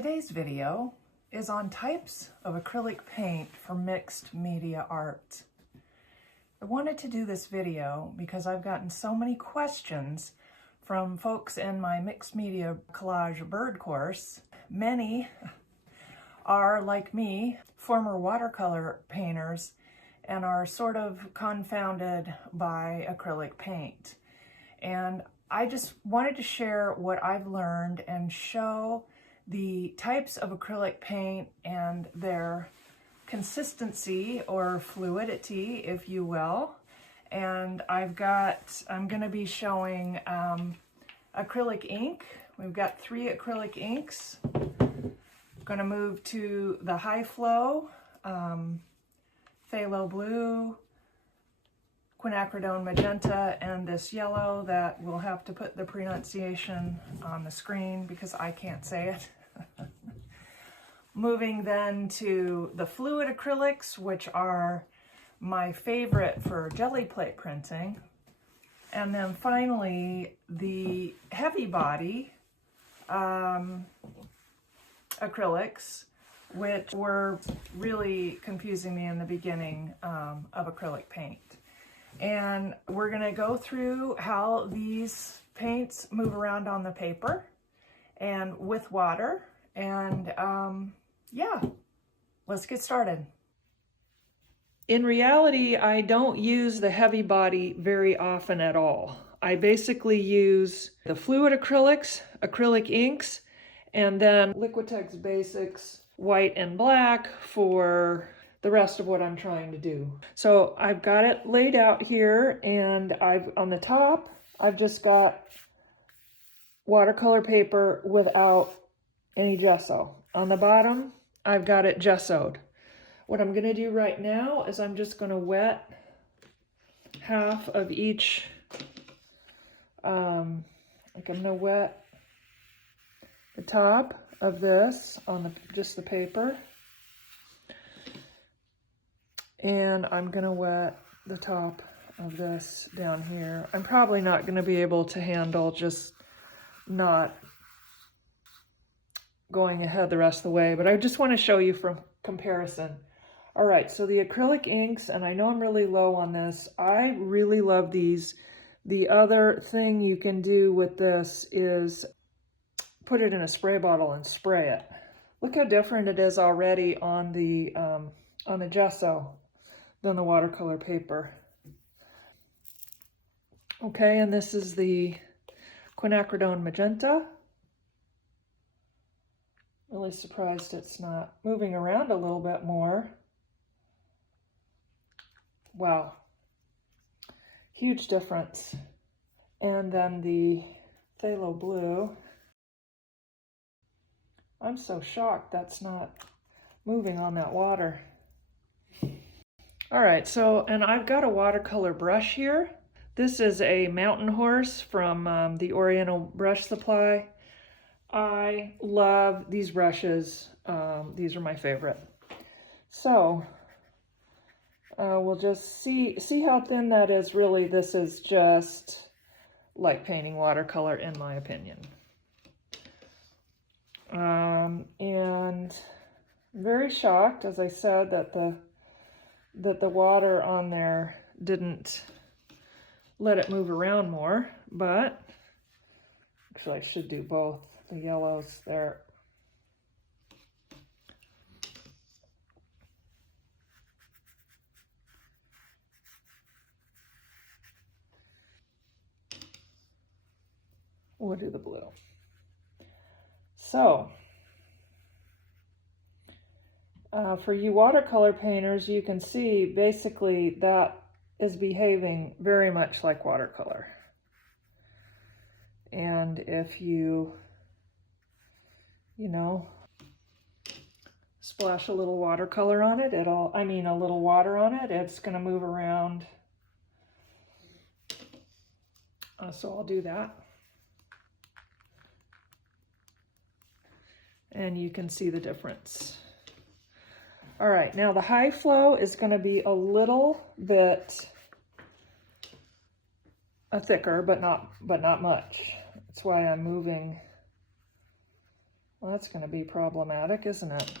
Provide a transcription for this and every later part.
Today's video is on types of acrylic paint for mixed media art. I wanted to do this video because I've gotten so many questions from folks in my mixed media collage bird course. Many are, like me, former watercolor painters and are sort of confounded by acrylic paint. And I just wanted to share what I've learned and show the types of acrylic paint and their consistency or fluidity, if you will. And I'm going to be showing acrylic ink. We've got 3 acrylic inks. I'm going to move to the high flow, phthalo blue, quinacridone magenta, and this yellow that we'll have to put the pronunciation on the screen because I can't say it. Moving then to the fluid acrylics, which are my favorite for jelly plate printing. And then finally, the heavy body acrylics, which were really confusing me in the beginning of acrylic paint. And we're going to go through how these paints move around on the paper and with water. And yeah, let's get started. In reality, I don't use the heavy body very often at all. I basically use the fluid acrylics, acrylic inks, and then Liquitex Basics white and black for the rest of what I'm trying to do. So I've got it laid out here, and on the top, I've just got watercolor paper without any gesso. On the bottom, I've got it gessoed. What I'm gonna do right now is I'm just gonna wet half of each, I'm gonna wet the top of this on just the paper. And I'm gonna wet the top of this down here. I'm probably not gonna be able to handle just not going ahead the rest of the way, but I just want to show you from comparison. All right, so the acrylic inks, and I know I'm really low on this. I really love these. The other thing you can do with this is put it in a spray bottle and spray it. Look how different it is already on the gesso than the watercolor paper. Okay, and this is the quinacridone magenta. Really surprised it's not moving around a little bit more. Wow, huge difference. And then the phthalo blue. I'm so shocked that's not moving on that water. All right, so, and I've got a watercolor brush here. This is a Mountain Horse from the Oriental Brush Supply. I love these brushes. These are my favorite. So we'll just see how thin that is. Really, this is just like painting watercolor in my opinion. And I'm very shocked, as I said, that the water on there didn't let it move around more, but actually I should do both. The yellows there. We'll do the blue. So, for you watercolor painters, you can see basically that is behaving very much like watercolor. And if you know, splash a little watercolor on it, a little water on it, it's gonna move around. So I'll do that. And you can see the difference. All right, now the high flow is gonna be a little bit thicker, but not much. That's why I'm moving Well, that's going to be problematic, isn't it?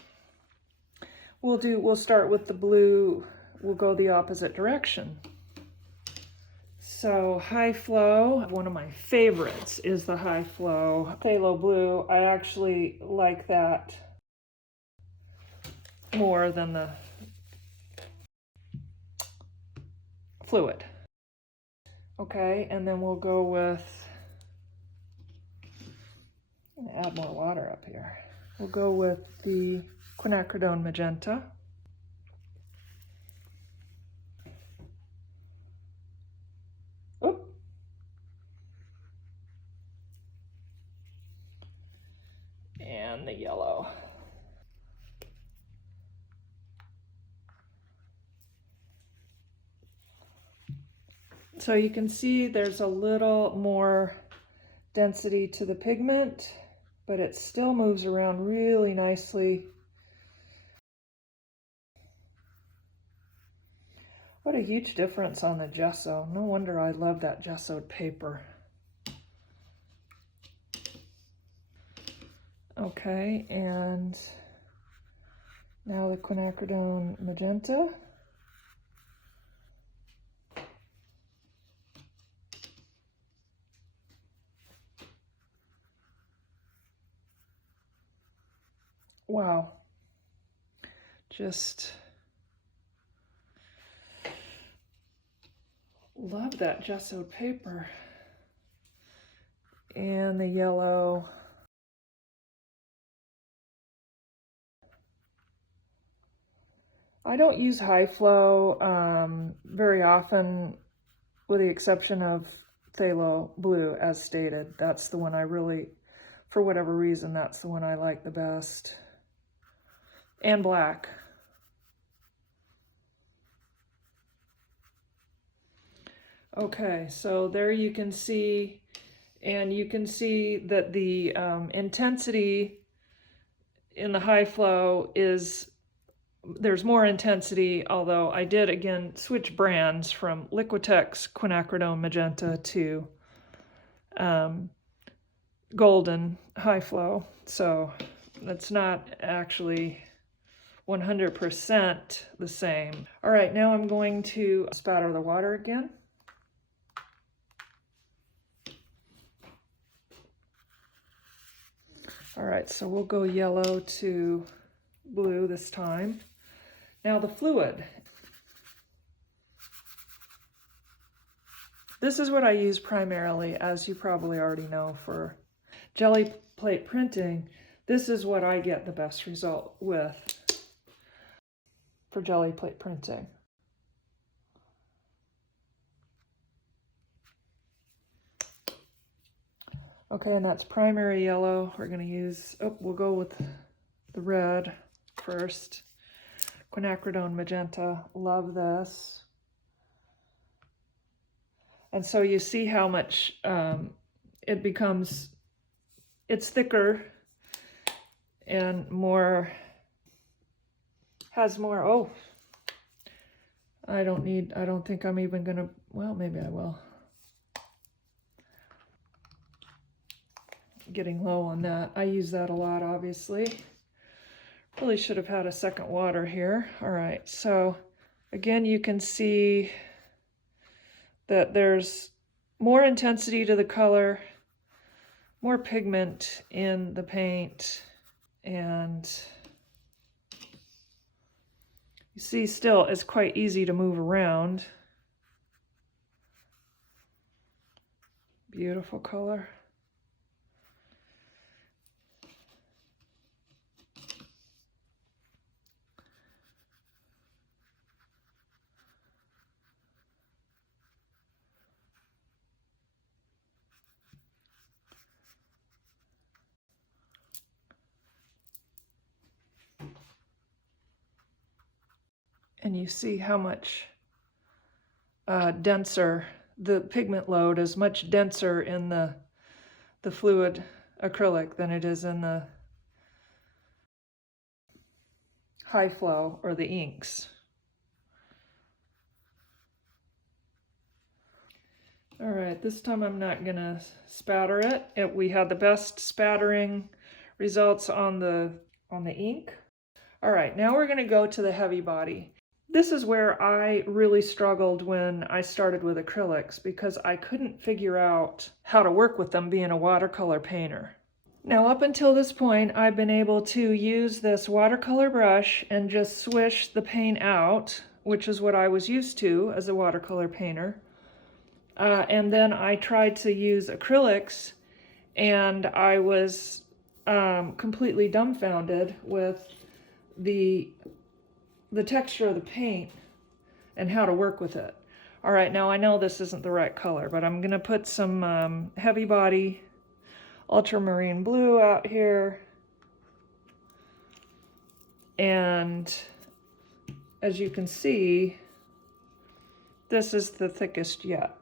We'll start with the blue. We'll go the opposite direction. So high flow, one of my favorites is the high flow phthalo blue. I actually like that more than the fluid. Okay, and then we'll go with, I'm gonna add more water up here. We'll go with the quinacridone magenta. Oop. And the yellow. So you can see there's a little more density to the pigment, but it still moves around really nicely. What a huge difference on the gesso. No wonder I love that gessoed paper. Okay, and now the quinacridone magenta. Wow, just love that gessoed paper. And the yellow. I don't use high flow very often, with the exception of phthalo blue, as stated. That's the one I really, for whatever reason, that's the one I like the best. And black. Okay, so there you can see, and you can see that the intensity in the high flow is, there's more intensity, although I did again switch brands from Liquitex quinacridone magenta to golden high flow, so that's not actually 100% the same. All right, now I'm going to spatter the water again. All right, so we'll go yellow to blue this time. Now the fluid. This is what I use primarily, as you probably already know, for jelly plate printing. This is what I get the best result with for jelly plate printing. Okay, and that's primary yellow. We're going to use, we'll go with the red first. Quinacridone magenta, love this. And so you see how much it becomes, it's thicker and more, has more, oh, I don't think I'm even gonna, well, maybe I will. Getting low on that. I use that a lot, obviously. Really should have had a second water here. All right, so again, you can see that there's more intensity to the color, more pigment in the paint, and you see still it's quite easy to move around. Beautiful color. And you see how much denser the pigment load is, much denser in the fluid acrylic than it is in the high flow or the inks. All right, this time I'm not gonna spatter it. We had the best spattering results on the ink. All right, now we're going to go to the heavy body. This is where I really struggled when I started with acrylics because I couldn't figure out how to work with them being a watercolor painter. Now up until this point, I've been able to use this watercolor brush and just swish the paint out, which is what I was used to as a watercolor painter. And then I tried to use acrylics, and I was completely dumbfounded with the texture of the paint and how to work with it. All right, now I know this isn't the right color, but I'm gonna put some heavy body ultramarine blue out here. And as you can see, this is the thickest yet.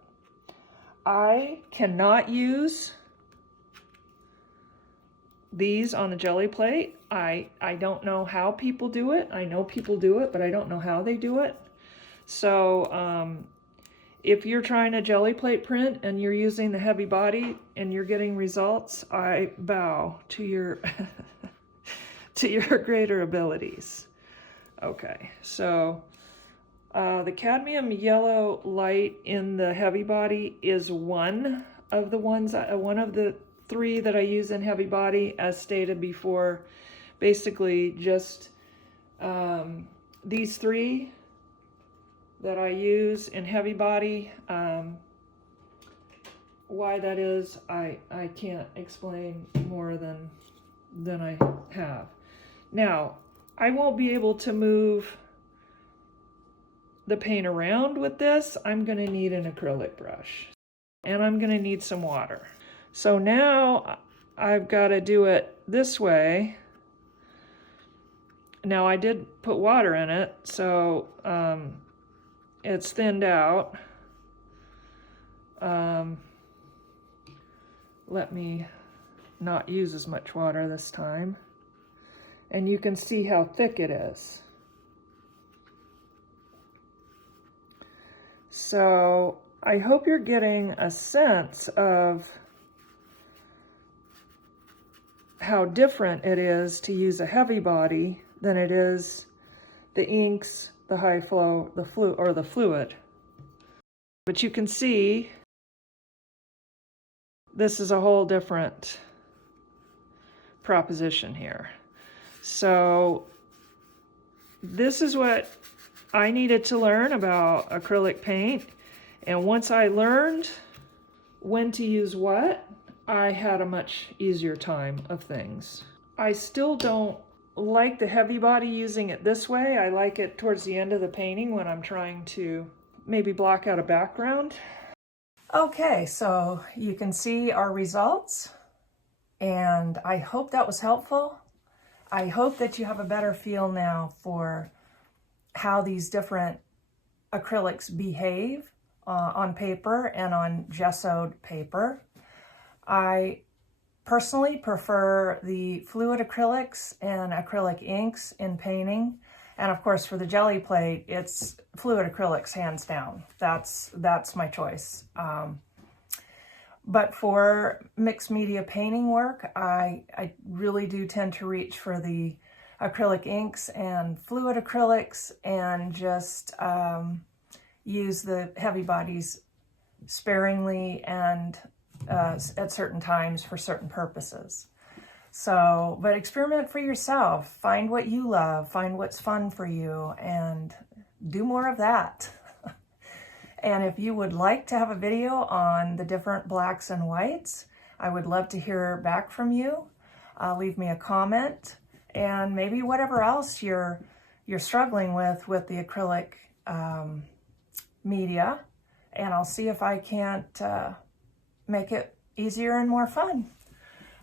I cannot use these on a jelly plate. I don't know how people do it. I know people do it, but I don't know how they do it. So if you're trying a jelly plate print and you're using the heavy body and you're getting results, I bow to your to your greater abilities. Okay, so the cadmium yellow light in the heavy body is one of the three that I use in heavy body, as stated before. Basically just these three that I use in heavy body. Why that is, I can't explain more than I have. Now, I won't be able to move the paint around with this. I'm going to need an acrylic brush, and I'm going to need some water. So now I've got to do it this way. Now I did put water in it, so it's thinned out. Let me not use as much water this time. And you can see how thick it is. So I hope you're getting a sense of how different it is to use a heavy body than it is the inks, the high flow, the fluid. But you can see this is a whole different proposition here. So this is what I needed to learn about acrylic paint. And once I learned when to use what, I had a much easier time of things. I still don't like the heavy body using it this way. I like it towards the end of the painting when I'm trying to maybe block out a background. Okay, so you can see our results, and I hope that was helpful. I hope that you have a better feel now for how these different acrylics behave on paper and on gessoed paper. I personally prefer the fluid acrylics and acrylic inks in painting. And of course, for the jelly plate, it's fluid acrylics hands down. That's my choice. But for mixed media painting work, I really do tend to reach for the acrylic inks and fluid acrylics, and just use the heavy bodies sparingly and at certain times for certain purposes. So, but experiment for yourself. Find what you love, find what's fun for you, and do more of that. And if you would like to have a video on the different blacks and whites, I would love to hear back from you. Leave me a comment, and maybe whatever else you're struggling with the acrylic media, and I'll see if I can't make it easier and more fun.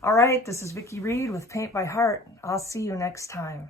All right, this is Vicki Reed with Paint by Heart. I'll see you next time.